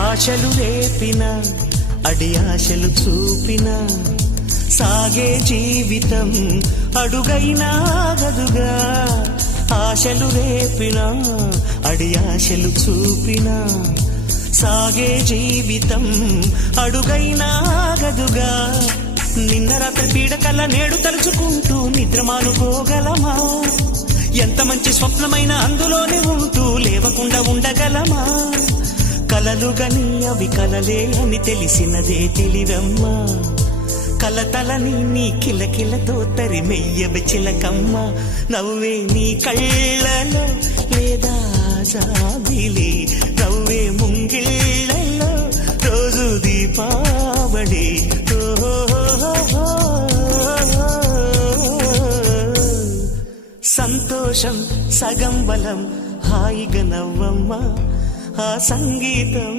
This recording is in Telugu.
ఆశలు రేపిన అడి ఆశలు చూపిన సాగే జీవితం అడుగైనా ఆగదుగా. ఆశలు రేపిన అడి ఆశలు చూపిన సాగే జీవితం అడుగైనా ఆగదుగా. నిన్న రాత్రి పీడకల నేడు తలుచుకుంటూ నిద్రమానుకోగలమా? ఎంత మంచి స్వప్నమైన అందులోనే ఉంటూ లేవకుండా ఉండగలమా? కలలు గని అవి కలలే అని తెలిసినదే తెలివమ్మా. కలతలని నీ కిలకిలతో తరిమెయ్యవి చిలకమ్మ. నవ్వే నీ కళ్ళలో లేదా జాబిలి, నవ్వే ముంగిళ్ళలో రోజు దీపావళి. సంతోషం సగం బలం, హాయిగా నవ్వమ్మ ఆ సంగీతం.